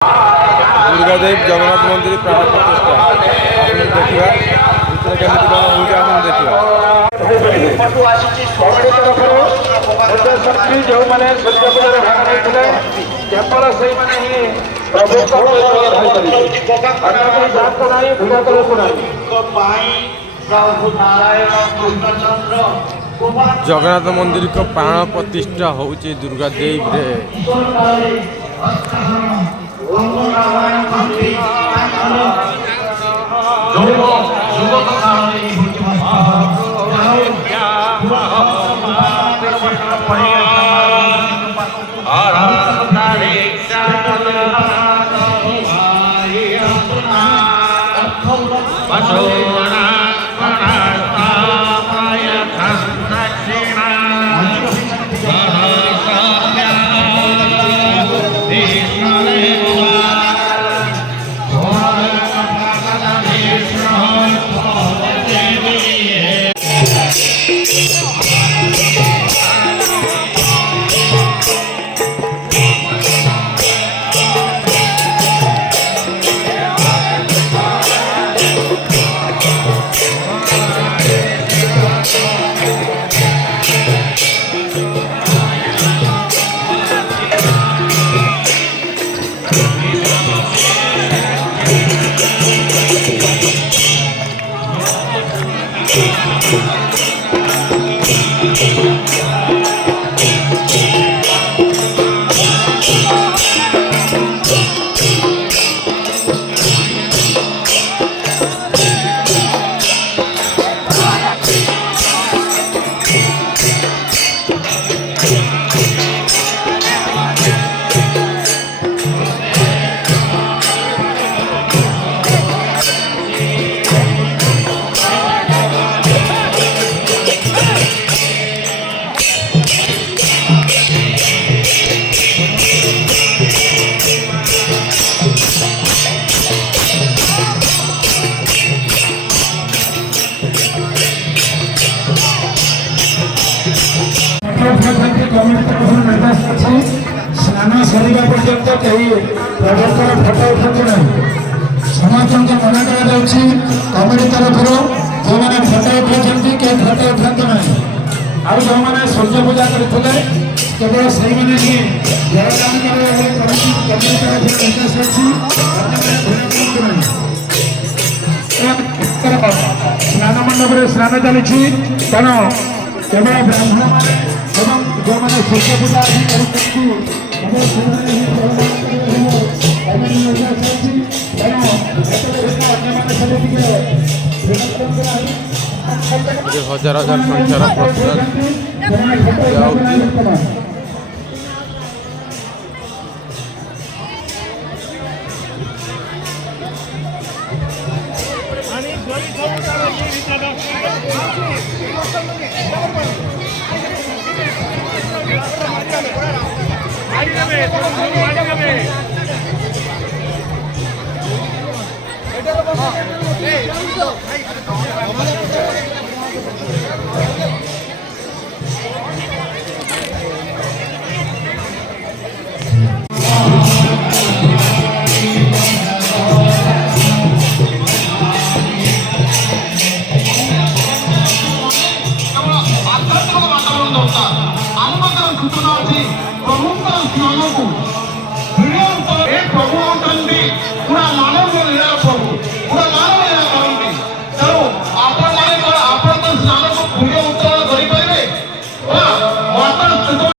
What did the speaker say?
दुर्गादेव जगन्नाथ मंदिर प्राण प्रतिष्ठा आपने देखा भितर केमी कौन हो देखा जो मैंने केवल से जगन्नाथ मंदिर को प्राण प्रतिष्ठा होची दुर्गादेव रे स्नान सरिया पर्यंत कई प्रवर्तन फटो उठातु ना समस्त मना कमिटी तरफ जो मैंने फटो उठाई के फटो उठातु ना आउ जो मैंने सूर्य पूजा करते केवल से स्नान मंडप स्नान चली तेणु केवल ब्राह्मण जो मैंने सूर्य पूजा हजार हजार संख्यार प्रसाद I